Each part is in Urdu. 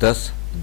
10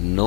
9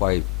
5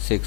6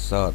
7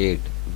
8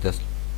10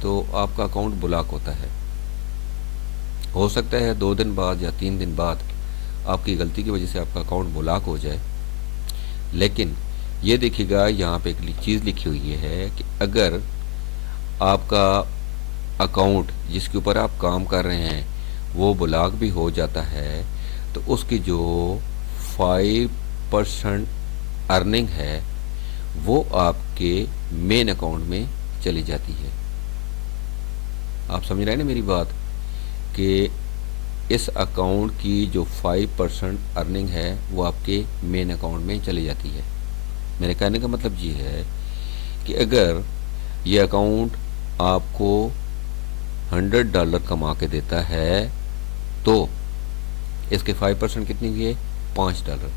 تو آپ کا اکاؤنٹ بلاک ہوتا ہے. ہو سکتا ہے 2 دن بعد یا 3 دن بعد آپ کی غلطی کی وجہ سے آپ کا اکاؤنٹ بلاک ہو جائے. لیکن یہ دیکھیے گا یہاں پہ ایک چیز لکھی ہوئی ہے کہ اگر آپ کا اکاؤنٹ جس کے اوپر آپ کام کر رہے ہیں وہ بلاک بھی ہو جاتا ہے تو اس کی جو 5% ارننگ ہے وہ آپ کے مین اکاؤنٹ میں چلی جاتی ہے. آپ سمجھ رہے ہیں نا میری بات کہ اس اکاؤنٹ کی جو 5% ارننگ ہے وہ آپ کے مین اکاؤنٹ میں چلی جاتی ہے. میرے کہنے کا مطلب یہ ہے کہ اگر یہ اکاؤنٹ آپ کو $100 کما کے دیتا ہے تو اس کے 5% کتنی ہوئی ہے؟ $5.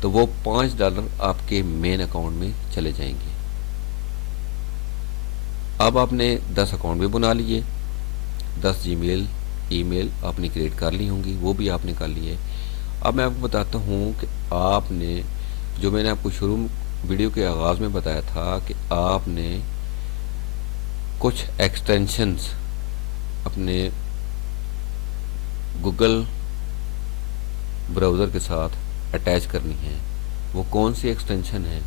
تو وہ $5 آپ کے مین اکاؤنٹ میں چلے جائیں گے. اب آپ نے 10 اکاؤنٹ بھی بنا لیے، 10 جی میل ای میل آپ نے کریٹ کر لی ہوں گی، وہ بھی آپ نے کر لیے. اب میں آپ کو بتاتا ہوں کہ آپ نے جو میں نے آپ کو شروع ویڈیو کے آغاز میں بتایا تھا کہ آپ نے کچھ ایکسٹینشنز اپنے گوگل براؤزر کے ساتھ اٹیچ کرنی ہے. وہ کون سی ایکسٹینشن ہے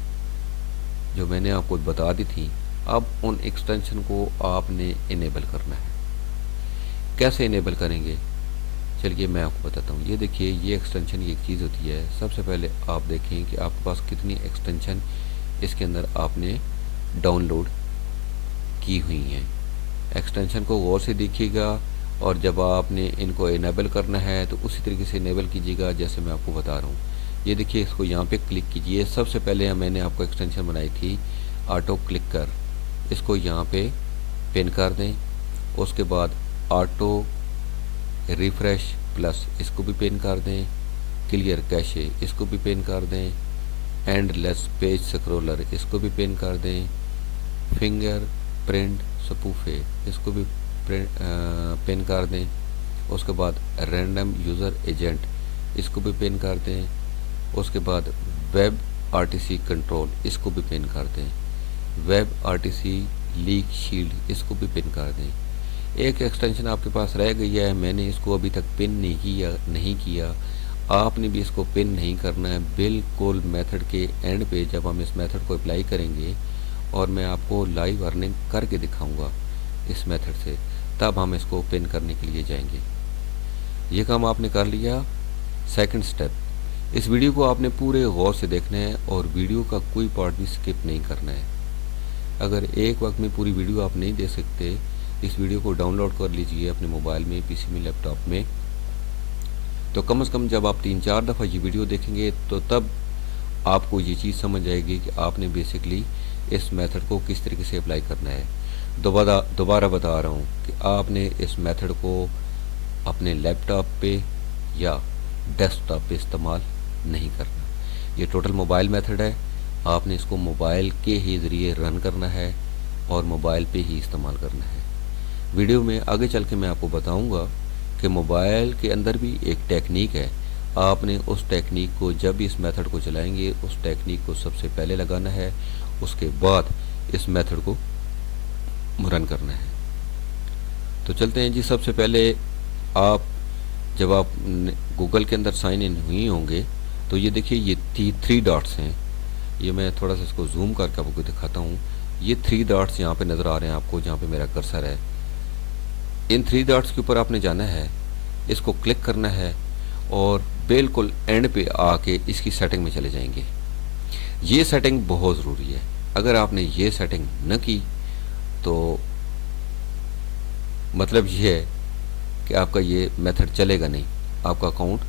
جو میں نے آپ کو بتا دی تھی. اب ان ایکسٹینشن کو آپ نے انیبل کرنا ہے. کیسے انیبل کریں گے؟ چلیے میں آپ کو بتاتا ہوں. یہ دیکھیے یہ ایکسٹینشن ایک چیز ہوتی ہے. سب سے پہلے آپ دیکھیں کہ آپ کے پاس کتنی ایکسٹینشن اس کے اندر آپ نے ڈاؤن لوڈ کی ہوئی ہیں. ایکسٹینشن کو غور سے دیکھیے گا اور جب آپ نے ان کو انیبل کرنا ہے تو اسی طریقے سے انیبل کیجیے گا جیسے میں آپ کو بتا رہا ہوں. یہ دیکھیے اس کو یہاں پہ کلک کیجیے. سب سے پہلے میں نے آپ کو ایکسٹینشن بنائی تھی آٹو کلک کر، اس کو یہاں پہ پن کر دیں. اس کے بعد آٹو ریفریش پلس اس کو بھی پن کر دیں. کلیئر کیشے اس کو بھی پن کر دیں. اینڈ لیس پیج سکرولر اس کو بھی پن کر دیں. فنگر پرنٹ سپوفے اس کو بھی پن کر دیں. اس کے بعد رینڈم یوزر ایجنٹ اس کو بھی پن کر دیں. اس کے بعد web R T C control اس کو بھی پن کر دیں. Web R T C leak shield اس کو بھی پن کر دیں. ایک ایکسٹینشن آپ کے پاس رہ گئی ہے، میں نے اس کو ابھی تک پن نہیں کیا. آپ نے بھی اس کو پن نہیں کرنا ہے. بالکل میتھڈ کے اینڈ پہ جب ہم اس میتھڈ کو اپلائی کریں گے اور میں آپ کو لائیو ارننگ کر کے دکھاؤں گا اس میتھڈ سے، تب ہم اس کو پن کرنے کے لیے جائیں گے. یہ کام آپ نے کر لیا. سیکنڈ سٹیپ، اس ویڈیو کو آپ نے پورے غور سے دیکھنا ہے اور ویڈیو کا کوئی پارٹ بھی سکپ نہیں کرنا ہے. اگر ایک وقت میں پوری ویڈیو آپ نہیں دیکھ سکتے، اس ویڈیو کو ڈاؤن لوڈ کر لیجئے اپنے موبائل میں، پی سی میں، لیپ ٹاپ میں. تو کم از کم جب آپ 3-4 دفعہ یہ ویڈیو دیکھیں گے تو تب آپ کو یہ چیز سمجھ آئے گی کہ آپ نے بیسکلی اس میتھڈ کو کس طریقے سے اپلائی کرنا ہے. دوبارہ بتا رہا ہوں کہ آپ نے اس میتھڈ کو اپنے لیپ ٹاپ پہ یا ڈیسک ٹاپ پہ استعمال نہیں کرنا. یہ ٹوٹل موبائل میتھڈ ہے. آپ نے اس کو موبائل کے ہی ذریعے رن کرنا ہے اور موبائل پہ ہی استعمال کرنا ہے. ویڈیو میں آگے چل کے میں آپ کو بتاؤں گا کہ موبائل کے اندر بھی ایک ٹیکنیک ہے. آپ نے اس ٹیکنیک کو جب بھی اس میتھڈ کو چلائیں گے اس ٹیکنیک کو سب سے پہلے لگانا ہے، اس کے بعد اس میتھڈ کو رن کرنا ہے. تو چلتے ہیں جی. سب سے پہلے آپ جب آپ گوگل کے اندر سائن ان ہوئی ہوں گے تو یہ دیکھیے یہ 3 ڈاٹس ہیں. یہ میں تھوڑا سا اس کو زوم کر کے آپ کو دکھاتا ہوں. یہ 3 ڈاٹس یہاں پہ نظر آ رہے ہیں آپ کو جہاں پہ میرا کرسر ہے. ان 3 ڈاٹس کے اوپر آپ نے جانا ہے، اس کو کلک کرنا ہے اور بالکل اینڈ پہ آ کے اس کی سیٹنگ میں چلے جائیں گے. یہ سیٹنگ بہت ضروری ہے. اگر آپ نے یہ سیٹنگ نہ کی تو مطلب یہ ہے کہ آپ کا یہ میتھڈ چلے گا نہیں، آپ کا اکاؤنٹ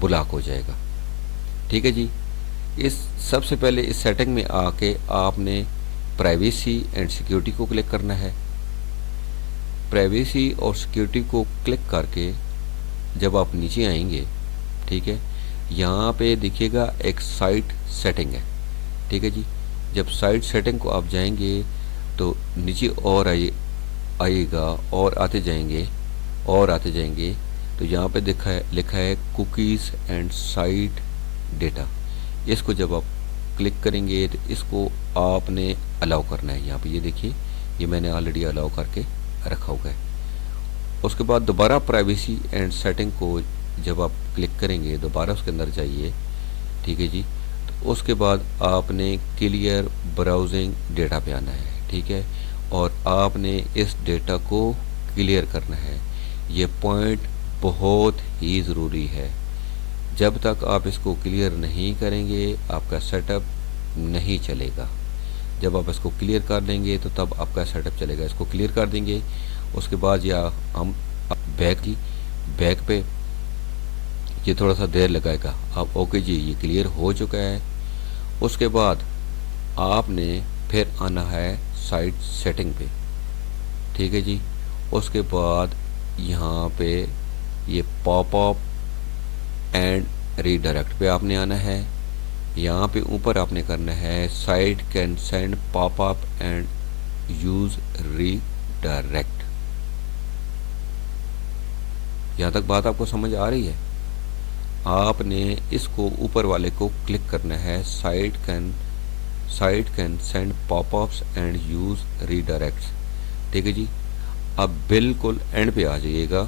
بلاک ہو جائے گا. ٹھیک ہے جی. اس سب سے پہلے اس سیٹنگ میں آ کے آپ نے پرائیویسی اینڈ سیکیورٹی کو کلک کرنا ہے. پرائیویسی اور سیکیورٹی کو کلک کر کے جب آپ نیچے آئیں گے، ٹھیک ہے، یہاں پہ دیکھیے گا ایک سائٹ سیٹنگ ہے. ٹھیک ہے جی. جب سائٹ سیٹنگ کو آپ جائیں گے تو نیچے اور آئیے گا اور آتے جائیں گے تو یہاں پہ لکھا ہے کوکیز اینڈ سائٹ ڈیٹا. اس کو جب آپ کلک کریں گے تو اس کو آپ نے الاؤ کرنا ہے. یہاں پہ یہ دیکھیے یہ میں نے آلریڈی الاؤ کر کے رکھا ہوا ہے. اس کے بعد دوبارہ پرائیویسی اینڈ سیٹنگ کو جب آپ کلک کریں گے دوبارہ اس کے اندر جائیے. ٹھیک ہے جی. تو اس کے بعد آپ نے کلیئر براؤزنگ ڈیٹا پہ آنا ہے. ٹھیک ہے. اور آپ نے اس ڈیٹا کو کلیئر کرنا ہے. یہ پوائنٹ بہت ہی ضروری ہے. جب تک آپ اس کو کلیئر نہیں کریں گے آپ کا سیٹ اپ نہیں چلے گا. جب آپ اس کو کلیئر کر لیں گے تو تب آپ کا سیٹ اپ چلے گا. اس کو کلیئر کر دیں گے. اس کے بعد یا ہم بیک پہ یہ تھوڑا سا دیر لگائے گا. اب اوکے جی یہ کلیئر ہو چکا ہے. اس کے بعد آپ نے پھر آنا ہے سائٹ سیٹنگ پہ. ٹھیک ہے جی. اس کے بعد یہاں پہ یہ پاپ اپ اینڈ ریڈائریکٹ پہ آپ نے آنا ہے. یہاں پہ اوپر آپ نے کرنا ہے site can send pop up and use redirect. یہاں تک بات آپ کو سمجھ آ رہی ہے؟ آپ نے اس کو اوپر والے کو کلک کرنا ہے site can send pop ups and use redirects. ٹھیک ہے جی. اب بالکل اینڈ پہ آ جائیے گا.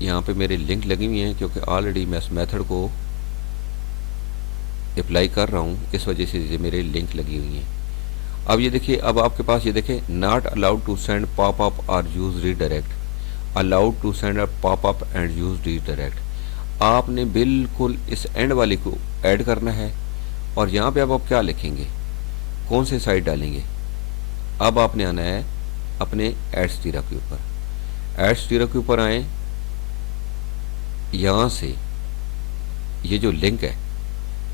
یہاں پہ میرے لنک لگی ہوئی ہیں کیونکہ آلریڈی میں اس میتھڈ کو اپلائی کر رہا ہوں اس وجہ سے یہ میرے لنک لگی ہوئی ہیں. اب یہ دیکھیے اب آپ کے پاس یہ دیکھیں not allowed to send pop up اور use redirect. Allowed to send pop up and use redirect. آپ نے بالکل اس اینڈ والی کو ایڈ کرنا ہے. اور یہاں پہ اب آپ کیا لکھیں گے کون سے سائٹ ڈالیں گے. اب آپ نے آنا ہے اپنے ایڈس تیرا کے اوپر. ایڈس تیرا کے اوپر آئیں. یہاں سے یہ جو لنک ہے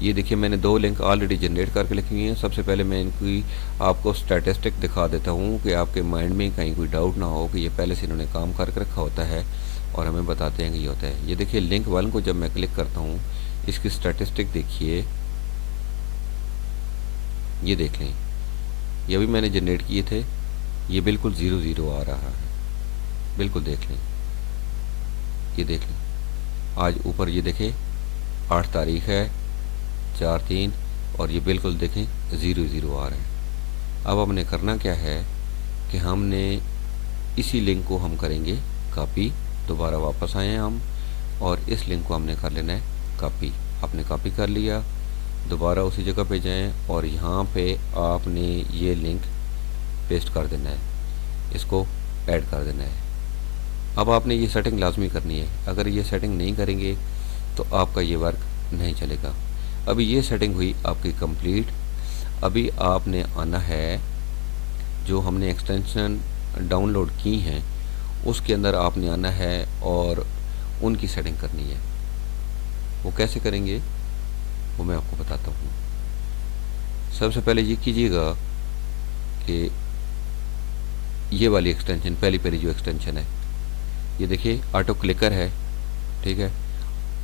یہ دیکھیے میں نے 2 لنک آلریڈی جنریٹ کر کے لکھی ہوئی ہیں. سب سے پہلے میں ان کی آپ کو سٹیٹسٹک دکھا دیتا ہوں کہ آپ کے مائنڈ میں کہیں کوئی ڈاؤٹ نہ ہو کہ یہ پہلے سے انہوں نے کام کر کے رکھا ہوتا ہے اور ہمیں بتاتے ہیں کہ یہ ہوتا ہے. یہ دیکھیے لنک 1 کو جب میں کلک کرتا ہوں اس کی سٹیٹسٹک دیکھیے. یہ دیکھ لیں یہ بھی میں نے جنریٹ کیے تھے. یہ بالکل 0 آ رہا ہے. بالکل دیکھ لیں. یہ دیکھ لیں آج اوپر یہ دیکھیں 8 تاریخ ہے 4/3 اور یہ بالکل دیکھیں 0 آ رہا ہے. اب ہم نے کرنا کیا ہے کہ ہم نے اسی لنک کو ہم کریں گے کاپی. دوبارہ واپس آئے ہیں ہم اور اس لنک کو ہم نے کر لینا ہے کاپی. آپ نے کاپی کر لیا. دوبارہ اسی جگہ پہ جائیں اور یہاں پہ آپ نے یہ لنک پیسٹ کر دینا ہے. اس کو ایڈ کر دینا ہے. اب آپ نے یہ سیٹنگ لازمی کرنی ہے. اگر یہ سیٹنگ نہیں کریں گے تو آپ کا یہ ورک نہیں چلے گا. ابھی یہ سیٹنگ ہوئی آپ کی کمپلیٹ. ابھی آپ نے آنا ہے جو ہم نے ایکسٹینشن ڈاؤن لوڈ کی ہیں اس کے اندر آپ نے آنا ہے اور ان کی سیٹنگ کرنی ہے. وہ کیسے کریں گے وہ میں آپ کو بتاتا ہوں. سب سے پہلے یہ کیجیے گا کہ یہ والی ایکسٹینشن پہلی جو ایکسٹینشن ہے یہ دیکھیے آٹو کلکر ہے. ٹھیک ہے.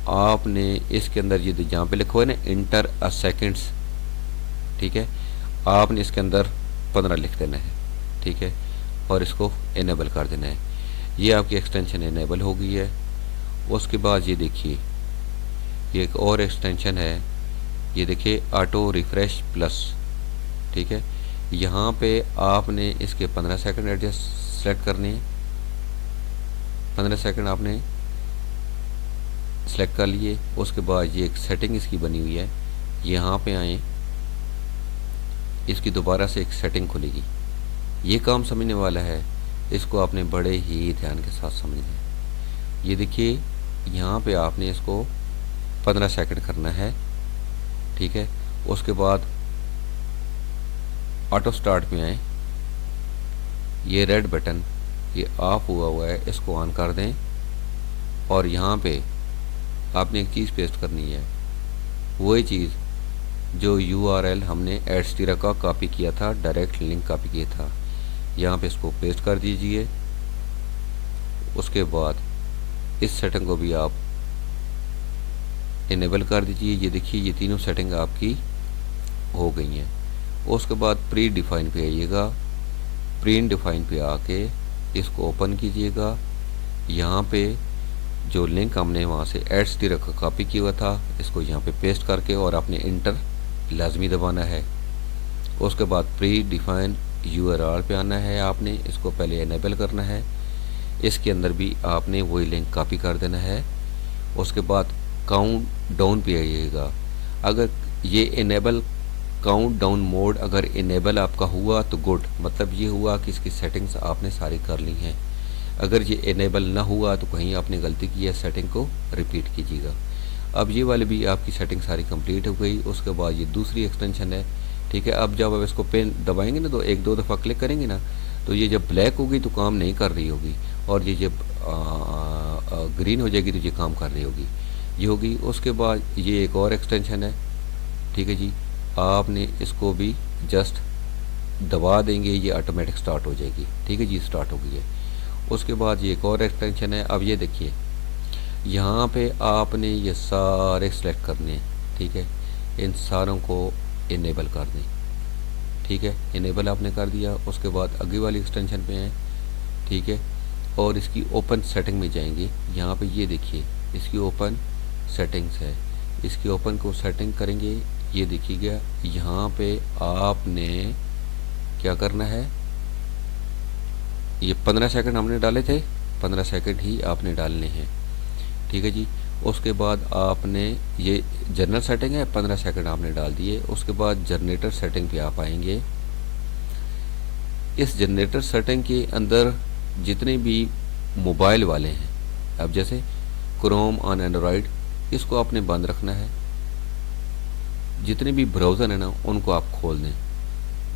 آپ نے اس کے اندر یہ جہاں پہ لکھا ہوا ہے نا انٹر ا سیکنڈس. ٹھیک ہے. آپ نے اس کے اندر 15 لکھ دینا ہے. ٹھیک ہے. اور اس کو انیبل کر دینا ہے. یہ آپ کی ایکسٹینشن انیبل ہو گئی ہے. اس کے بعد یہ دیکھیے یہ ایک اور ایکسٹینشن ہے. یہ دیکھیے آٹو ریفریش پلس. ٹھیک ہے. یہاں پہ آپ نے اس کے 15 سیکنڈ ایڈجسٹ سلیکٹ کرنے ہیں. 15 سیکنڈ آپ نے سلیکٹ کر لیے. اس کے بعد یہ ایک سیٹنگ اس کی بنی ہوئی ہے. یہاں پہ آئیں اس کی دوبارہ سے ایک سیٹنگ کھلے گی. یہ کام سمجھنے والا ہے. اس کو آپ نے بڑے ہی دھیان کے ساتھ سمجھنا ہے. یہ دیکھیے یہاں پہ آپ نے اس کو 15 سیکنڈ کرنا ہے. ٹھیک ہے. اس کے بعد آٹو سٹارٹ میں آئیں. یہ ریڈ بٹن یہ آف ہوا ہے اس کو آن کر دیں. اور یہاں پہ آپ نے ایک چیز پیسٹ کرنی ہے. وہی چیز جو URL ہم نے ایڈس تیرا کا کاپی کیا تھا ڈائریکٹ لنک کاپی کیا تھا. یہاں پہ اس کو پیسٹ کر دیجئے. اس کے بعد اس سیٹنگ کو بھی آپ انیبل کر دیجئے. یہ دیکھیے یہ تینوں سیٹنگ آپ کی ہو گئی ہیں. اس کے بعد پری ڈیفائن پہ آئیے گا. پری ڈیفائن پہ آ کے اس کو اوپن کیجئے گا. یہاں پہ جو لنک ہم نے وہاں سے ایڈس تیرا کا کاپی کیا ہوا تھا اس کو یہاں پہ پیسٹ کر کے اور آپ نے انٹر لازمی دبانا ہے. اس کے بعد پری ڈیفائن URL پہ آنا ہے، آپ نے اس کو پہلے انیبل کرنا ہے، اس کے اندر بھی آپ نے وہی لنک کاپی کر دینا ہے، اس کے بعد کاؤنٹ ڈاؤن پہ آئیے گا۔ اگر یہ انیبل کاؤنٹ ڈاؤن موڈ اگر انیبل آپ کا ہوا تو گڈ، مطلب یہ ہوا کہ اس کی سیٹنگز آپ نے ساری کر لی ہیں۔ اگر یہ انیبل نہ ہوا تو کہیں آپ نے غلطی کی ہے، سیٹنگ کو ریپیٹ کیجیے گا۔ اب یہ والی بھی آپ کی سیٹنگ ساری کمپلیٹ ہو گئی۔ اس کے بعد یہ دوسری ایکسٹینشن ہے، ٹھیک ہے۔ اب جب آپ اس کو پین دبائیں گے نا، تو ایک دو دفعہ کلک کریں گے نا، تو یہ جب بلیک ہوگی تو کام نہیں کر رہی ہوگی، اور یہ جب گرین ہو جائے گی تو یہ کام کر رہی ہوگی، یہ ہوگی۔ اس کے بعد یہ ایک اور ایکسٹینشن ہے، ٹھیک ہے جی، آپ نے اس کو بھی جسٹ دبا دیں گے، یہ آٹومیٹک سٹارٹ ہو جائے گی، ٹھیک ہے جی، سٹارٹ ہو گئی ہے۔ اس کے بعد یہ ایک اور ایکسٹینشن ہے۔ اب یہ دیکھیے یہاں پہ آپ نے یہ سارے سلیکٹ کرنے ہیں، ٹھیک ہے، ان ساروں کو انیبل کر دیں، ٹھیک ہے، انیبل آپ نے کر دیا۔ اس کے بعد اگلی والی ایکسٹینشن پہ ہیں، ٹھیک ہے، اور اس کی اوپن سیٹنگ میں جائیں گے۔ یہاں پہ یہ دیکھیے اس کی اوپن سیٹنگز ہے، اس کی اوپن کو سیٹنگ کریں گے۔ یہ دیکھیے گا یہاں پہ آپ نے کیا کرنا ہے، یہ 15 سیکنڈ ہم نے ڈالے تھے، 15 سیکنڈ ہی آپ نے ڈالنے ہیں، ٹھیک ہے جی۔ اس کے بعد آپ نے یہ جنرل سیٹنگ ہے، 15 سیکنڈ آپ نے ڈال دیے۔ اس کے بعد جنریٹر سیٹنگ پہ آپ آئیں گے۔ اس جنریٹر سیٹنگ کے اندر جتنے بھی موبائل والے ہیں، اب جیسے کروم آن اینڈرائڈ، اس کو آپ نے بند رکھنا ہے۔ جتنے بھی براؤزر ہیں نا ان کو آپ کھول دیں،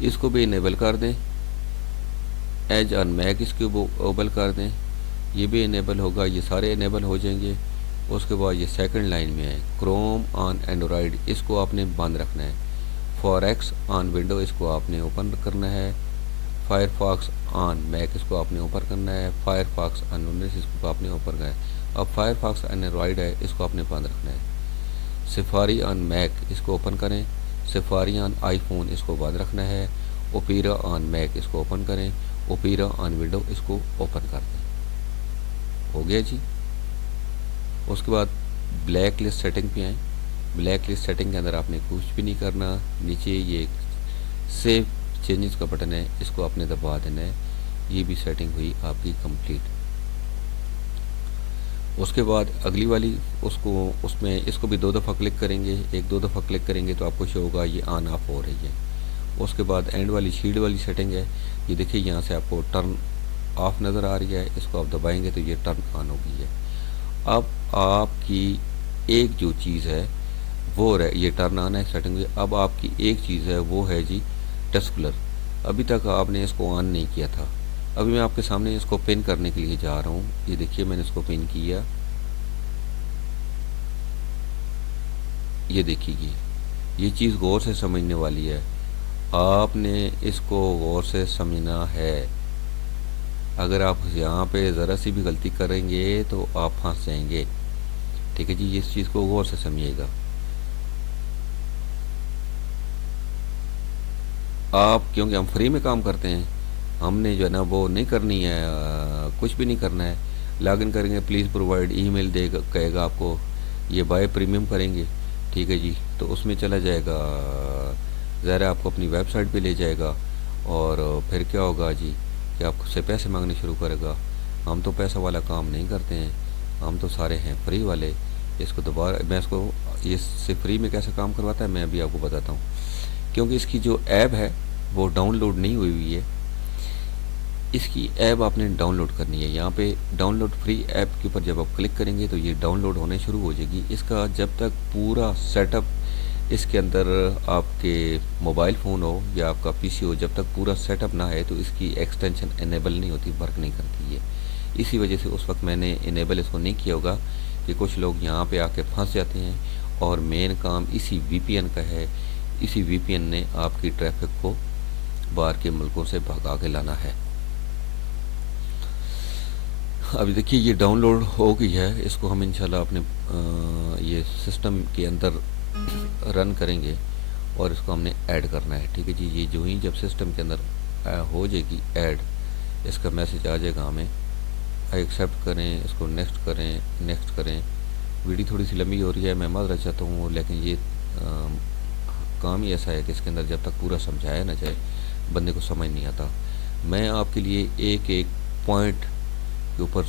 اس کو بھی انیبل کر دیں۔ ایج آن میک اس کو اوبل کر دیں، یہ بھی انیبل ہوگا، یہ سارے انیبل ہو جائیں گے۔ اس کے بعد یہ سیکنڈ لائن میں ہے کروم آن اینڈرائڈ، اس کو آپ نے بند رکھنا ہے۔ فوریکس آن ونڈو اس کو آپ نے اوپن کرنا ہے۔ فائر فاکس آن میک اس کو آپ نے اوپن کرنا ہے۔ فائر فاکس آن ونڈوز اس کو آپ نے اوپن کرنا ہے۔ اب فائر فاکس آن اینڈرائڈ ہے، اس کو آپ نے بند رکھنا ہے۔ سفاری آن میک اس کو اوپن کریں، سفاری آن آئی فون اس کو بند رکھنا ہے۔ اوپیرا آن میک اس کو اوپن کریں، اوپیرا آن ونڈو اس کو اوپن کر دیں۔ ہو گیا جی۔ اس کے بعد بلیک لسٹ سیٹنگ پہ آئیں۔ بلیک لسٹ سیٹنگ کے اندر آپ نے کچھ بھی نہیں کرنا، نیچے یہ سیو چینجز کا بٹن ہے، اس کو آپ نے دبا دینا ہے۔ یہ بھی سیٹنگ ہوئی آپ کی کمپلیٹ۔ اس کے بعد اگلی والی اس میں اس کو بھی 2 دفعہ کلک کریں گے، 1-2 دفعہ کلک کریں گے تو آپ کو شو ہوگا یہ آن آف ہو رہی ہے۔ اس کے بعد اینڈ والی شیلڈ والی سیٹنگ ہے، یہ دیکھیے یہاں سے آپ کو ٹرن آف نظر آ رہی ہے، اس کو آپ دبائیں گے تو یہ ٹرن آن ہو گئی ہے۔ اب آپ کی ایک جو چیز ہے وہ یہ ٹرن آن ہے سیٹنگ ہوئی۔ اب آپ کی ایک چیز ہے وہ ہے جی ٹچ کلر، ابھی تک آپ نے اس کو آن نہیں کیا تھا۔ ابھی میں آپ کے سامنے اس کو پن کرنے کے لیے جا رہا ہوں، یہ دیکھیے میں نے اس کو پن کیا، یہ دیکھیے گی یہ چیز غور سے سمجھنے والی ہے، آپ نے اس کو غور سے سمجھنا ہے۔ اگر آپ یہاں پہ ذرا سی بھی غلطی کریں گے تو آپ پھنس جائیں گے، ٹھیک ہے جی، اس چیز کو غور سے سمجھیے گا۔ آپ کیونکہ ہم فری میں کام کرتے ہیں، ہم نے جو ہے نا وہ نہیں کرنی ہے، کچھ بھی نہیں کرنا ہے۔ لاگ ان کریں گے، پلیز پرووائڈ ای میل دے گا، کہے گا آپ کو، یہ بائی پریمیم کریں گے، ٹھیک ہے جی، تو اس میں چلا جائے گا، ظاہر ہے آپ کو اپنی ویب سائٹ پہ لے جائے گا، اور پھر کیا ہوگا جی کہ آپ سے پیسے مانگنے شروع کرے گا۔ ہم تو پیسہ والا کام نہیں کرتے ہیں، ہم تو سارے ہیں فری والے۔ اس کو دوبارہ میں اس کو یہ سے فری میں کیسے کام کرواتا ہے میں ابھی آپ کو بتاتا ہوں، کیونکہ اس کی جو ایپ ہے وہ ڈاؤن لوڈ نہیں ہوئی ہے۔ اس کی ایپ آپ نے ڈاؤن لوڈ کرنی ہے، یہاں پہ ڈاؤن لوڈ فری ایپ کے اوپر جب آپ کلک کریں گے تو یہ ڈاؤن لوڈ ہونے شروع ہو جائے گی۔ اس کا جب تک پورا سیٹ اپ اس کے اندر آپ کے موبائل فون ہو یا آپ کا پی سی ہو، جب تک پورا سیٹ اپ نہ ہے تو اس کی ایکسٹینشن انیبل نہیں ہوتی، ورک نہیں کرتی ہے۔ اسی وجہ سے اس وقت میں نے انیبل اس کو نہیں کیا ہوگا کہ کچھ لوگ یہاں پہ آ کے پھنس جاتے ہیں، اور مین کام اسی وی پی این کا ہے۔ اسی وی پی این نے آپ کی ٹریفک کو باہر کے ملکوں سے بھگا کے لانا ہے۔ ابھی دیکھیے یہ ڈاؤن لوڈ ہو گئی ہے، اس کو ہم انشاءاللہ اپنے یہ سسٹم کے اندر رن کریں گے، اور اس کو ہم نے ایڈ کرنا ہے، ٹھیک ہے جی۔ یہ جو ہی جب سسٹم کے اندر ہو جائے گی ایڈ، اس کا میسج آ جائے گا ہمیں، ایکسیپٹ کریں، اس کو نیکسٹ کریں، نیکسٹ کریں۔ ویڈیو تھوڑی سی لمبی ہو رہی ہے، میں معذرت چاہتا ہوں، لیکن یہ کام ہی ایسا ہے کہ اس کے اندر جب تک پورا سمجھایا نہ جائے بندے کو سمجھ نہیں آتا. میں آپ کے لیے ایک ایک پوائنٹ کے اوپر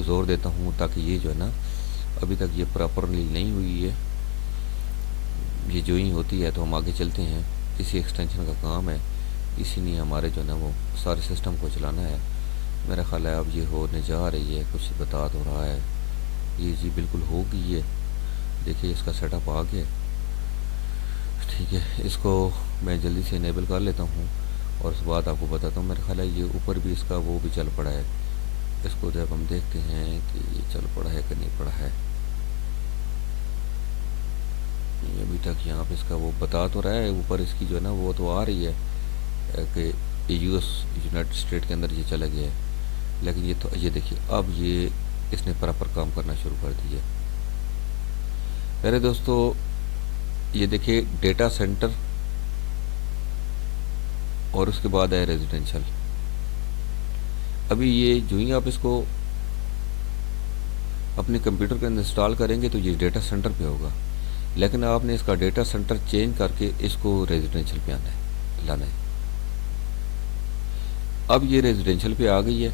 زور دیتا ہوں تاکہ یہ جو ہے نا ابھی تک یہ پراپرلی نہیں ہوئی ہے. یہ جو ہی ہوتی ہے تو ہم آگے چلتے ہیں. اسی ایکسٹینشن کا کام ہے, اسی نے ہمارے جو ہے نا وہ سارے سسٹم کو چلانا ہے. میرا خیال ہے اب یہ ہونے جا رہی ہے, کچھ بتا تو رہا ہے. یہ جی بالکل ہو گئی ہے. دیکھیے اس کا سیٹ اپ آ گیا. ٹھیک ہے, اس کو میں جلدی سے انیبل کر لیتا ہوں اور اس بعد آپ کو بتاتا ہوں. میرا خیال ہے یہ اوپر بھی اس کا وہ بھی چل پڑا ہے. اس کو جب ہم دیکھتے ہیں کہ یہ چل پڑا ہے کہ نہیں پڑا ہے, یہ ابھی تک یہاں پہ اس کا وہ بتا تو رہا ہے. اوپر اس کی جو ہے نا وہ تو آ رہی ہے کہ یونائٹڈ اسٹیٹ کے اندر یہ چلا گیا ہے, لیکن یہ تو یہ دیکھیے اب یہ اس نے پراپر کام کرنا شروع کر دیا. میرے دوستو یہ دیکھیے ڈیٹا سینٹر اور اس کے بعد ہے ریزیڈینشل. ابھی یہ جو ہی آپ اس کو اپنے کمپیوٹر کے اندر انسٹال کریں گے تو یہ ڈیٹا سینٹر پہ ہوگا, لیکن آپ نے اس کا ڈیٹا سینٹر چینج کر کے اس کو ریزیڈینشل پہ لانا ہے. اب یہ ریزیڈینشل پہ آ گئی ہے,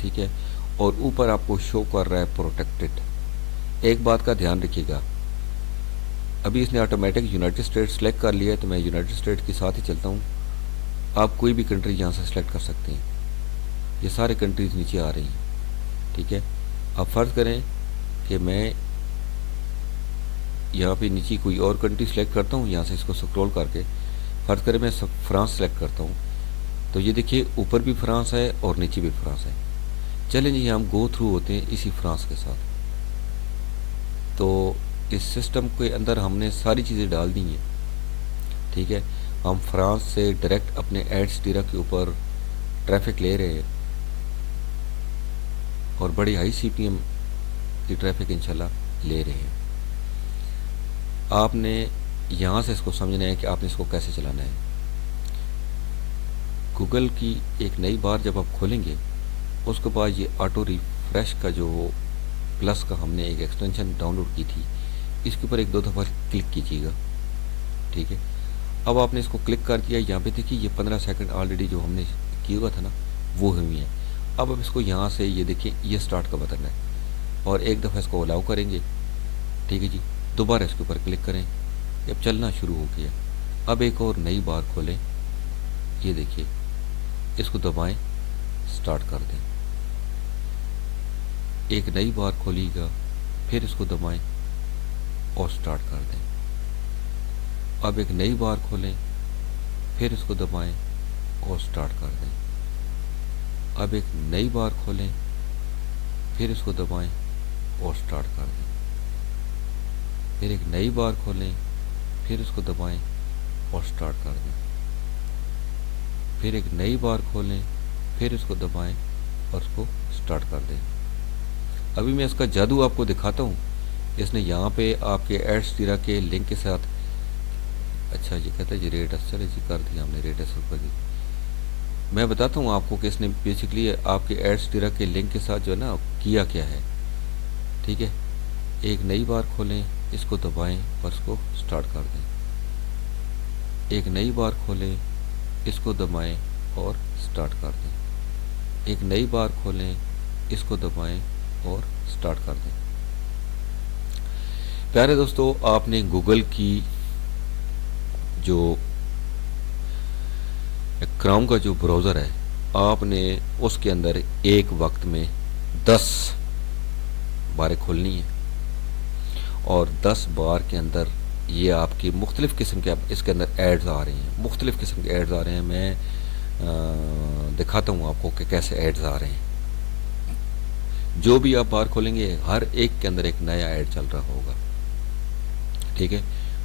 ٹھیک ہے, اور اوپر آپ کو شو کر رہا ہے پروٹیکٹڈ. ایک بات کا دھیان رکھیے گا, ابھی اس نے آٹومیٹک یونائٹڈ اسٹیٹ سلیکٹ کر لیا ہے تو میں یونائٹڈ اسٹیٹ کے ساتھ ہی چلتا ہوں. آپ کوئی بھی کنٹری یہاں سے سلیکٹ کر سکتے ہیں. یہ سارے کنٹریز نیچے آ رہی ہیں, ٹھیک ہے. اب فرض کریں کہ میں یہاں پہ نیچے کوئی اور کنٹری سلیکٹ کرتا ہوں, یہاں سے اس کو سکرول کر کے فرض کریں میں فرانس سلیکٹ کرتا ہوں, تو یہ دیکھیے اوپر بھی فرانس ہے اور نیچے بھی فرانس ہے. چلیں جی ہم گو تھرو ہوتے ہیں اسی فرانس کے ساتھ. تو اس سسٹم کے اندر ہم نے ساری چیزیں ڈال دی ہیں, ٹھیک ہے. ہم فرانس سے ڈائریکٹ اپنے ایڈس ٹیرا کے اوپر ٹریفک لے رہے ہیں اور بڑی ہائی سی پی ایم کی ٹریفک انشاءاللہ لے رہے ہیں. آپ نے یہاں سے اس کو سمجھنا ہے کہ آپ نے اس کو کیسے چلانا ہے. گوگل کی ایک نئی بار جب آپ کھولیں گے اس کے بعد یہ آٹو ریفریش کا جو پلس کا ہم نے ایک ایکسٹینشن ڈاؤن لوڈ کی تھی, اس کے اوپر ایک دو دفعہ کلک کیجیے گا, ٹھیک ہے. اب آپ نے اس کو کلک کر دیا, یہاں پہ دیکھیے یہ 15 سیکنڈ آلریڈی جو ہم نے کیا ہوا تھا نا وہ ہوئی ہیں. اب اس کو یہاں سے یہ دیکھیں یہ سٹارٹ کا بٹن ہے اور ایک دفعہ اس کو الاؤ کریں گے, ٹھیک ہے جی. دوبارہ اس کے اوپر کلک کریں, اب چلنا شروع ہو گیا. اب ایک اور نئی بار کھولیں, یہ دیکھیے اس کو دبائیں, سٹارٹ کر دیں. ایک نئی بار کھولیے گا, پھر اس کو دبائیں اور سٹارٹ کر دیں. اب ایک نئی بار کھولیں, پھر اس کو دبائیں اور سٹارٹ کر دیں. اب ایک نئی بار کھولیں, پھر اس کو دبائیں اور سٹارٹ کر دیں. پھر ایک نئی بار کھولیں, پھر اس کو دبائیں اور سٹارٹ کر دیں. پھر ایک نئی بار کھولیں, پھر اس کو دبائیں اور اس کو سٹارٹ کر دیں. ابھی میں اس کا جادو آپ کو دکھاتا ہوں. اس نے یہاں پہ آپ کے ایڈس ٹیرا کے لنک کے ساتھ, اچھا جی کہتا ہے جی ریٹ چلے جی کر دیا ہم نے ریٹ کر دی. میں بتاتا ہوں آپ کو کہ اس نے بیسکلی آپ کے ایڈس ٹیرا کے لنک کے ساتھ جو ہے نا کیا کیا ہے, ٹھیک ہے. ایک نئی بار کھولیں, اس کو دبائیں اور اس کو سٹارٹ کر دیں. ایک نئی بار کھولیں, اس کو دبائیں اور سٹارٹ کر دیں. ایک نئی بار کھولیں, اس کو دبائیں اور سٹارٹ کر دیں. پیارے دوستو, آپ نے گوگل کی جو کروم کا جو براؤزر ہے, آپ نے اس کے اندر ایک وقت میں 10 باریں کھولنی ہیں اور 10 بار کے اندر یہ آپ کی مختلف قسم کے اس کے اندر ایڈز آ رہے ہیں. مختلف قسم کے ایڈز آ رہے ہیں. میں دکھاتا ہوں آپ کو کہ کیسے ایڈز آ رہے ہیں. جو بھی آپ بار کھولیں گے ہر ایک کے اندر ایک نیا ایڈ چل رہا ہوگا, ٹھیک ہے.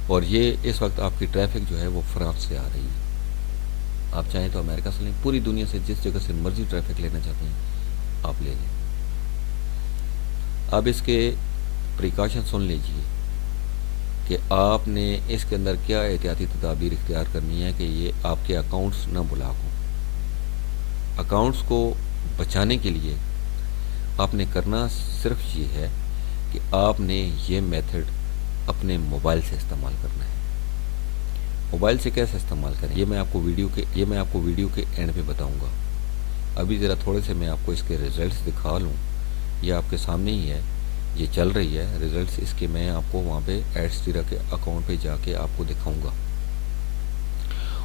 اور یہ اس وقت آپ کی ٹریفک جو ہے وہ فرانس سے آ رہی ہے. آپ چاہیں تو امریکہ سے لیں, پوری دنیا سے جس جگہ سے مرضی ٹریفک لینا چاہتے ہیں آپ لے لیں. اب اس کے پریکاشن سن لیجئے کہ آپ نے اس کے اندر کیا احتیاطی تدابیر اختیار کرنی ہے کہ یہ آپ کے اکاؤنٹس نہ بلاک ہوں. اکاؤنٹس کو بچانے کے لیے آپ نے کرنا صرف یہ ہے کہ آپ نے یہ میتھڈ اپنے موبائل سے استعمال کرنا ہے موبائل سے کیسے استعمال کریں یہ میں آپ کو ویڈیو کے اینڈ پہ بتاؤں گا. ابھی ذرا تھوڑے سے میں آپ کو اس کے ریزلٹس دکھا لوں. یہ آپ کے سامنے ہی ہے, یہ چل رہی ہے ریزلٹس اس کے. میں آپ کو وہاں پہ ایڈسٹیرا کے اکاؤنٹ پہ جا کے آپ کو دکھاؤں گا.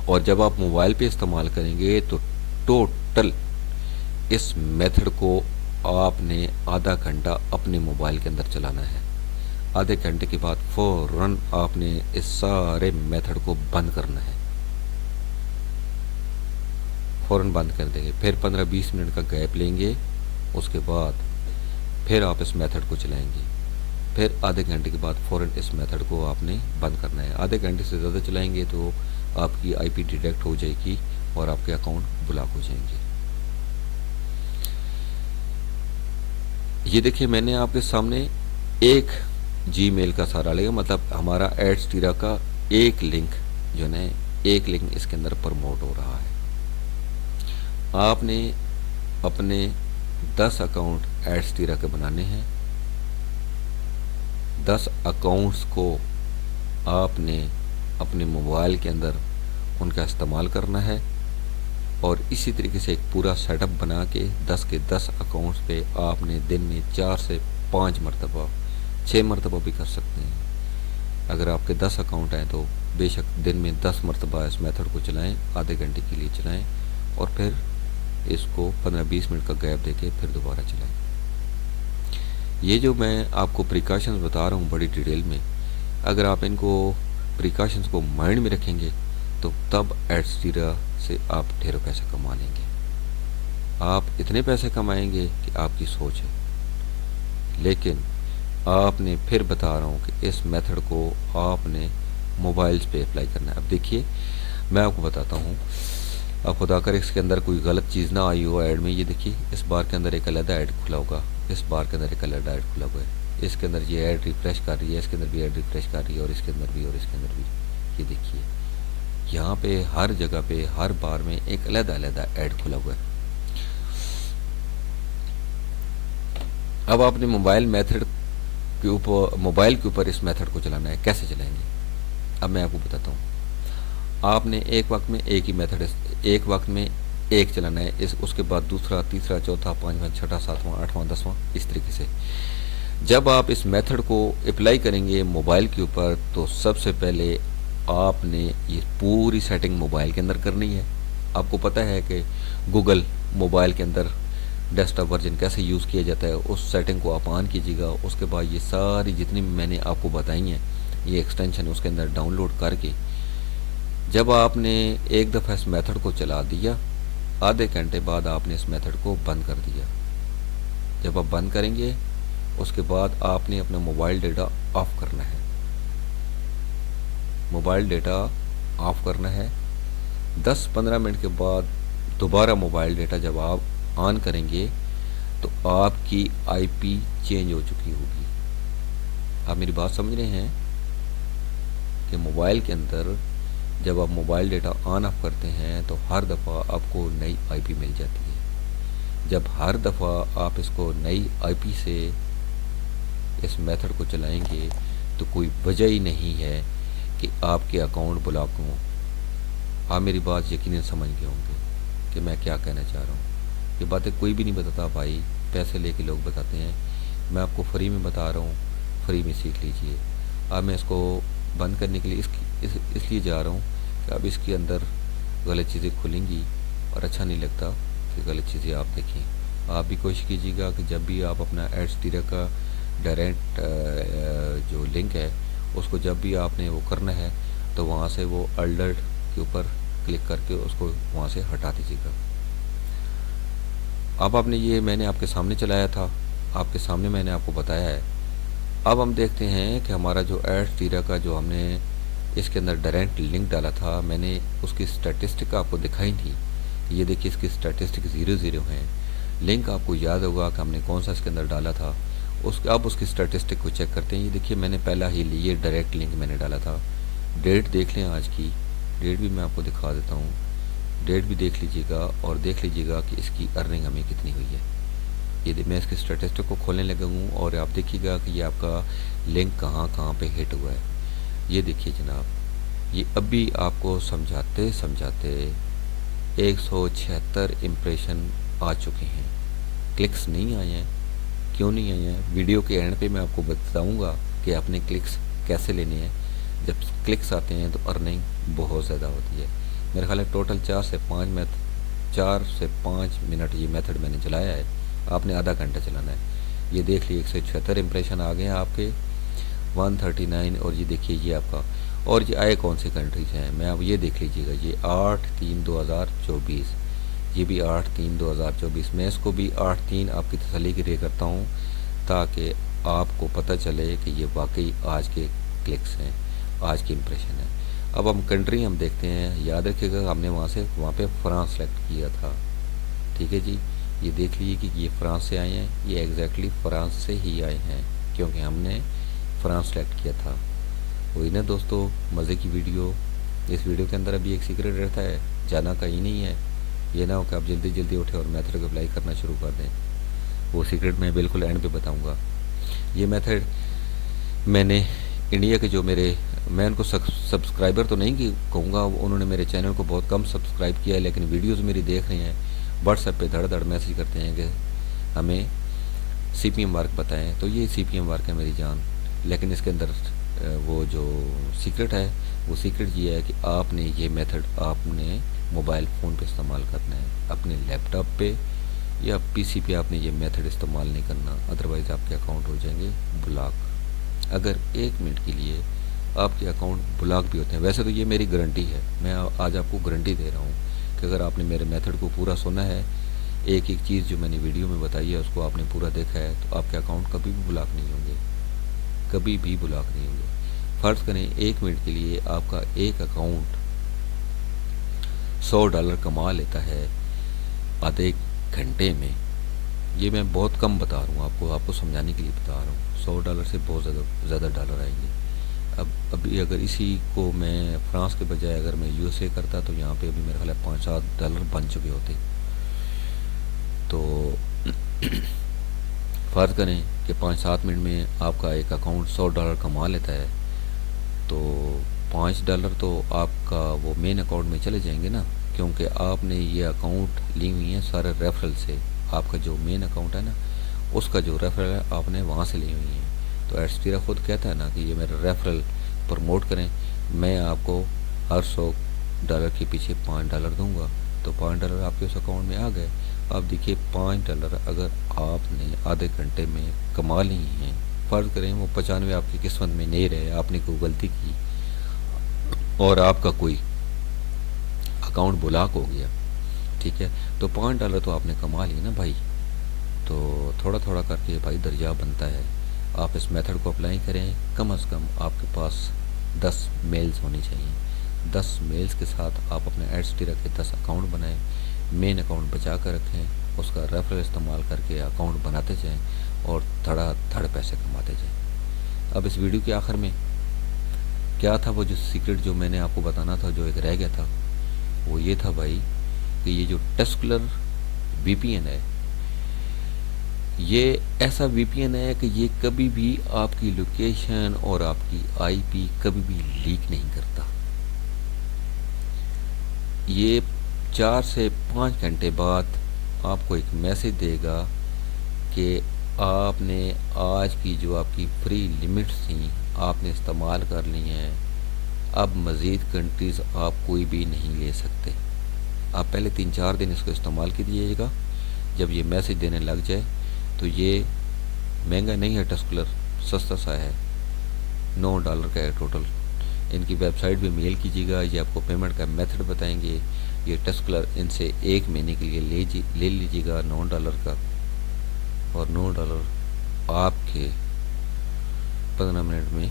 اور جب آپ موبائل پہ استعمال کریں گے تو ٹوٹل اس میتھڈ کو آپ نے آدھا گھنٹہ اپنے موبائل کے اندر چلانا ہے. آدھے گھنٹے کے بعد فوراً آپ نے اس سارے میتھڈ کو بند کرنا ہے. فوراً بند کر دیں گے, پھر 15-20 منٹ کا گیپ لیں گے, اس کے بعد پھر آپ اس میتھڈ کو چلائیں گے. پھر آدھے گھنٹے کے بعد فوراً اس میتھڈ کو آپ نے بند کرنا ہے. آدھے گھنٹے سے زیادہ چلائیں گے تو آپ کی آئی پی ڈیٹیکٹ ہو جائے گی اور آپ کے اکاؤنٹ بلاک ہو جائیں گے. یہ دیکھیں میں نے آپ کے سامنے ایک جی میل کا سہارا لیا, مطلب ہمارا ایڈسٹیرا کا ایک لنک جو ہے ایک لنک اس کے اندر پروموٹ ہو رہا ہے. آپ نے اپنے 10 اکاؤنٹ ایڈسٹیرا کے بنانے ہیں. 10 اکاؤنٹس کو آپ نے اپنے موبائل کے اندر ان کا استعمال کرنا ہے, اور اسی طریقے سے ایک پورا سیٹ اپ بنا کے 10 کے 10 اکاؤنٹس پہ آپ نے دن میں 4 سے 5 مرتبہ 6 مرتبہ بھی کر سکتے ہیں. اگر آپ کے 10 اکاؤنٹ ہیں تو بے شک دن میں 10 مرتبہ اس میتھڈ کو چلائیں, آدھے گھنٹے کے لیے چلائیں, اور پھر اس کو 15-20 منٹ کا گیپ دے کے پھر دوبارہ چلائیں. یہ جو میں آپ کو پریکاشنز بتا رہا ہوں بڑی ڈیٹیل میں, اگر آپ ان کو پریکاشنز کو مائنڈ میں رکھیں گے تو تب ایڈسٹیرا سے آپ ڈھیروں پیسے کما لیں گے. آپ اتنے پیسے کمائیں گے کہ آپ کی سوچ ہے, لیکن آپ نے پھر بتا رہا ہوں کہ اس میتھڈ کو آپ نے موبائلز پہ اپلائی کرنا ہے. اب دیکھیے میں آپ کو بتاتا ہوں, اب خدا کر اس کے اندر کوئی غلط چیز نہ آئی ہو ایڈ میں. یہ دیکھیے اس بار کے اندر ایک علیحدہ ایڈ کھلا ہوگا, اس بار کے اندر ایک علیحدہ ایڈ کھلا ہوا ہے, اس کے اندر یہ ایڈ ریفریش کر رہی ہے, اس کے اندر بھی ایڈ ریفریش کر رہی ہے, اور اس کے اندر بھی, اور اس کے اندر بھی. یہ دیکھیے یہاں پہ ہر جگہ پہ ہر بار میں ایک علیحدہ ایڈ کھلا ہوا ہے. اب آپ نے موبائل کے اوپر اس میتھڈ کو چلانا ہے. کیسے چلائیں گے اب میں آپ کو بتاتا ہوں. آپ نے ایک وقت میں ایک چلانا ہے, اس کے بعد دوسرا, تیسرا, چوتھا, پانچواں, چھٹا, ساتواں, آٹھواں, 10واں, اس طریقے سے. جب آپ اس میتھڈ کو اپلائی کریں گے موبائل کے اوپر تو سب سے پہلے آپ نے یہ پوری سیٹنگ موبائل کے اندر کرنی ہے. آپ کو پتہ ہے کہ گوگل موبائل کے اندر ڈیسک ٹاپ ورژن کیسے یوز کیا جاتا ہے, اس سیٹنگ کو آپ آن کیجیے گا. اس کے بعد یہ ساری جتنی میں نے آپ کو بتائی ہیں یہ ایکسٹینشن اس کے اندر ڈاؤن لوڈ کر کے جب آپ نے ایک دفعہ اس میتھڈ کو چلا دیا, آدھے گھنٹے بعد آپ نے اس میتھڈ کو بند کر دیا. جب آپ بند کریں گے اس کے بعد آپ نے اپنا موبائل ڈیٹا آف کرنا ہے. موبائل ڈیٹا آف کرنا ہے. 10-15 منٹ کے بعد دوبارہ موبائل ڈیٹا جب آپ آن کریں گے تو آپ کی آئی پی چینج ہو چکی ہوگی. آپ میری بات سمجھ رہے ہیں کہ موبائل کے اندر جب آپ موبائل ڈیٹا آن آف کرتے ہیں تو ہر دفعہ آپ کو نئی آئی پی مل جاتی ہے. جب ہر دفعہ آپ اس کو نئی آئی پی سے اس میتھڈ کو چلائیں گے تو کوئی وجہ ہی نہیں ہے کہ آپ کے اکاؤنٹ بلاک ہوں. آپ میری بات یقیناً سمجھ گئے ہوں گے کہ میں کیا کہنا چاہ رہا ہوں. یہ باتیں کوئی بھی نہیں بتاتا بھائی, پیسے لے کے لوگ بتاتے ہیں. میں آپ کو فری میں بتا رہا ہوں, فری میں سیکھ لیجئے. اب میں اس کو بند کرنے کے لیے اس لیے جا رہا ہوں کہ اب اس کے اندر غلط چیزیں کھلیں گی اور اچھا نہیں لگتا کہ غلط چیزیں آپ دیکھیں. آپ بھی کوشش کیجیے گا کہ جب بھی آپ اپنا ایڈسٹیرا کا ڈائریکٹ جو لنک ہے اس کو جب بھی آپ نے وہ کرنا ہے تو وہاں سے وہ الرٹ کے اوپر کلک کر کے اس کو وہاں سے ہٹا دیجیے گا. اب آپ نے یہ میں نے آپ کے سامنے چلایا تھا, آپ کے سامنے میں نے آپ کو بتایا ہے. اب ہم دیکھتے ہیں کہ ہمارا جو ایڈسٹیرا کا جو ہم نے اس کے اندر ڈائریکٹ لنک ڈالا تھا, میں نے اس کی اسٹیٹسٹک آپ کو دکھائی تھی. یہ دیکھیے اس کی اسٹیٹسٹک 0 ہیں. لنک آپ کو یاد ہوگا کہ ہم نے کون سا اس کے اندر ڈالا تھا. اب اس کی اسٹیٹسٹک کو چیک کرتے ہیں. یہ دیکھیے میں نے پہلا ہی یہ ڈائریکٹ لنک میں نے ڈالا تھا. ڈیٹ دیکھ لیں, آج کی ڈیٹ بھی میں آپ کو دکھا دیتا ہوں. ڈیٹ بھی دیکھ لیجیے گا اور دیکھ لیجیے گا کہ اس کی ارننگ ہمیں کتنی ہوئی ہے. یہ میں اس کی اسٹیٹسٹک کو کھولنے لگا ہوں اور آپ دیکھیے گا کہ یہ آپ کا لنک کہاں پہ ہٹ ہوا ہے. یہ دیکھیے جناب, یہ ابھی آپ کو سمجھاتے سمجھاتے 176 امپریشن آ چکے ہیں، کلکس نہیں آئے ہیں۔ کیوں نہیں آئے ہیں؟ ویڈیو کے اینڈ پہ میں آپ کو بتاؤں گا کہ آپ نے کلکس کیسے لینے ہیں۔ جب کلکس آتے ہیں تو ارننگ بہت زیادہ ہوتی ہے۔ میرے خیال ہے ٹوٹل 4 سے 5 منٹ یہ میتھڈ میں نے چلایا ہے، آپ نے آدھا گھنٹہ چلانا ہے۔ یہ دیکھ لیے 176 امپریشن آ گئے ہیں آپ کے 139، اور یہ دیکھیے یہ آپ کا، اور یہ آئے کون سی کنٹریز ہیں میں اب یہ دیکھ لیجیے گا، یہ 8/3/2024، یہ بھی 8/3/2024۔ میں اس کو بھی 8/3 آپ کی تسلی کے لیے کرتا ہوں تاکہ آپ کو پتہ چلے کہ یہ واقعی آج کے کلکس ہیں، آج کی امپریشن ہے۔ اب ہم کنٹری ہم دیکھتے ہیں، یاد رکھیے گا ہم نے وہاں پہ فرانس سلیکٹ کیا تھا، ٹھیک ہے جی۔ یہ دیکھ لیجیے کہ یہ فرانس سے آئے ہیں، یہ ایگزیکٹلی فرانس سے ہی آئے ہیں کیونکہ ہم نے فرانس سلیکٹ کیا تھا۔ وہی نا دوستو، مزے کی ویڈیو۔ اس ویڈیو کے اندر ابھی ایک سیکرٹ رہتا ہے، جانا کہیں نہیں ہے۔ یہ نہ ہو کہ آپ جلدی جلدی اٹھے اور میتھڈ کو اپلائی کرنا شروع کر دیں، وہ سیکرٹ میں بالکل اینڈ پہ بتاؤں گا۔ یہ میتھڈ میں نے انڈیا کے جو میں ان کو سبسکرائبر تو نہیں کہوں گا، انہوں نے میرے چینل کو بہت کم سبسکرائب کیا ہے، لیکن ویڈیوز میری دیکھ رہے ہیں، واٹس ایپ پہ دھڑ دھڑ میسیج کرتے ہیں کہ ہمیں سی پی ایم ورک بتائیں۔ تو یہ سی پی ایم ورک ہے میری جان، لیکن اس کے اندر وہ جو سیکرٹ ہے، وہ سیکرٹ یہ ہے کہ آپ نے یہ میتھڈ آپ نے موبائل فون پہ استعمال کرنا ہے، اپنے لیپ ٹاپ پہ یا پی سی پہ آپ نے یہ میتھڈ استعمال نہیں کرنا، ادروائز آپ کے اکاؤنٹ ہو جائیں گے بلاک۔ اگر 1 منٹ کے لیے آپ کے اکاؤنٹ بلاک بھی ہوتے ہیں، ویسے تو یہ میری گارنٹی ہے، میں آج آپ کو گارنٹی دے رہا ہوں کہ اگر آپ نے میرے میتھڈ کو پورا سنا ہے، ایک ایک چیز جو میں نے ویڈیو میں بتائی ہے اس کو آپ نے پورا دیکھا ہے، تو آپ کے اکاؤنٹ کبھی بھی بلاک نہیں ہوں گے، کبھی بھی بلاک نہیں ہوں گے۔ فرض کریں 1 منٹ کے لیے آپ کا ایک اکاؤنٹ $100 کما لیتا ہے آدھے گھنٹے میں، یہ میں بہت کم بتا رہا ہوں آپ کو سمجھانے کے لیے بتا رہا ہوں، $100 سے بہت زیادہ ڈالر آئیں گے۔ ابھی اگر اسی کو میں فرانس کے بجائے اگر میں یو ایس اے کرتا تو یہاں پہ ابھی میرے خیال ہے $5-7 بن چکے ہوتے۔ تو فرض کریں کہ 5-7 منٹ میں آپ کا ایک اکاؤنٹ $100 کما لیتا ہے، تو $5 تو آپ کا وہ مین اکاؤنٹ میں چلے جائیں گے نا، کیونکہ آپ نے یہ اکاؤنٹ لی ہوئی ہیں سارے ریفرل سے، آپ کا جو مین اکاؤنٹ ہے نا اس کا جو ریفرل ہے آپ نے وہاں سے لی ہوئی ہیں۔ تو ایڈسٹیرا خود کہتا ہے نا کہ یہ میرا ریفرل پروموٹ کریں، میں آپ کو ہر $100 کے پیچھے $5 دوں گا، تو $5 آپ کے اس اکاؤنٹ میں آ گئے۔ اب دیکھیے $5 اگر آپ نے آدھے گھنٹے میں کما لی ہیں، فرض کریں وہ 95 آپ کی قسمت میں نہیں رہے، آپ نے کوئی غلطی کی اور آپ کا کوئی اکاؤنٹ بلاک ہو گیا، ٹھیک ہے، تو $5 تو آپ نے کما لی نا بھائی۔ تو تھوڑا تھوڑا کر کے بھائی درجہ بنتا ہے۔ آپ اس میتھڈ کو اپلائی کریں، کم از کم آپ کے پاس 10 میلز ہونی چاہیے، 10 میلز کے ساتھ آپ اپنے ایڈسٹیرا کے 10 اکاؤنٹ بنائیں، مین اکاؤنٹ بچا کر رکھیں، اس کا ریفرل استعمال کر کے اکاؤنٹ بناتے جائیں اور دھڑا دھڑ پیسے کماتے جائیں۔ اب اس ویڈیو کے آخر میں کیا تھا وہ جو سیکرٹ جو میں نے آپ کو بتانا تھا، جو ایک رہ گیا تھا، وہ یہ تھا بھائی کہ یہ جو ٹسکلر وی پی این ہے، یہ ایسا وی پی این ہے کہ یہ کبھی بھی آپ کی لوکیشن اور آپ کی آئی پی کبھی بھی لیک نہیں کرتا۔ یہ 4 سے 5 گھنٹے بعد آپ کو ایک میسج دے گا کہ آپ نے آج کی جو آپ کی فری لمٹس تھیں آپ نے استعمال کر لی ہیں، اب مزید کنٹریز آپ کوئی بھی نہیں لے سکتے۔ آپ پہلے 3-4 دن اس کو استعمال کیجیے گا، جب یہ میسج دینے لگ جائے تو یہ مہنگا نہیں ہے، ٹسکلر سستا سا ہے، $9 کا ہے ٹوٹل۔ ان کی ویب سائٹ بھی میل کیجیے گا، یہ آپ کو پیمنٹ کا میتھڈ بتائیں گے۔ یہ ٹسکلر ان سے 1 مہینے کے لیے لے لیجیے گا $9 کا، اور $9 آپ کے 15 منٹ میں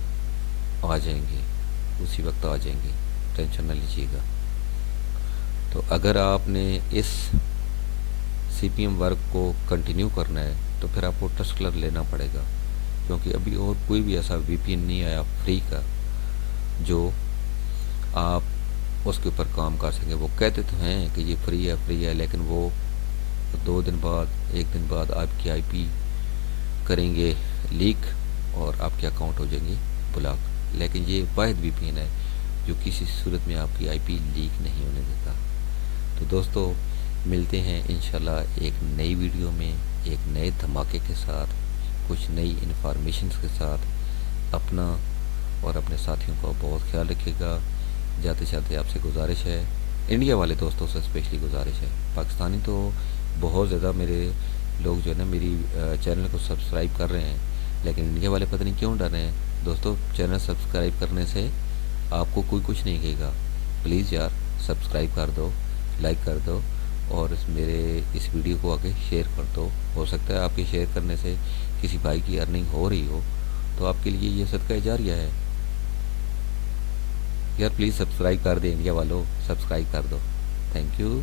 آ جائیں گے، اسی وقت آ جائیں گے، ٹینشن نہ لیجیے گا۔ تو اگر آپ نے اس سی پی ایم ورک کو کنٹینیو کرنا ہے تو پھر آپ کو ٹسکلر لینا پڑے گا، کیونکہ ابھی اور کوئی بھی ایسا وی پی این نہیں آیا فری کا جو آپ اس کے اوپر کام کر سکیں۔ وہ کہتے تو ہیں کہ یہ فری ہے، لیکن وہ 2 دن بعد 1 دن بعد آپ کی آئی پی کریں گے لیک اور آپ کے اکاؤنٹ ہو جائیں گے بلاک۔ لیکن یہ واحد وی پی این ہے جو کسی صورت میں آپ کی آئی پی لیک نہیں ہونے دیتا۔ تو دوستو ملتے ہیں انشاءاللہ ایک نئی ویڈیو میں ایک نئے دھماکے کے ساتھ، کچھ نئی انفارمیشنز کے ساتھ۔ اپنا اور اپنے ساتھیوں کا بہت خیال رکھیے گا۔ جاتے جاتے آپ سے گزارش ہے، انڈیا والے دوستوں سے اسپیشلی گزارش ہے، پاکستانی تو بہت زیادہ میرے لوگ جو ہے نا میری چینل کو سبسکرائب کر رہے ہیں، لیکن انڈیا والے پتہ نہیں کیوں ڈر رہے ہیں۔ دوستو چینل سبسکرائب کرنے سے آپ کو کوئی کچھ نہیں کہے گا، پلیز یار سبسکرائب کر دو، لائک کر دو، اور میرے اس ویڈیو کو آگے شیئر کر دو۔ ہو سکتا ہے آپ کے شیئر کرنے سے کسی بھائی کی ارننگ ہو رہی ہو، تو آپ کے لیے یہ صدقہ جاریہ ہے۔ یار پلیز سبسکرائب کر دیں، انڈیا والوں سبسکرائب کر دو، تھینک یو۔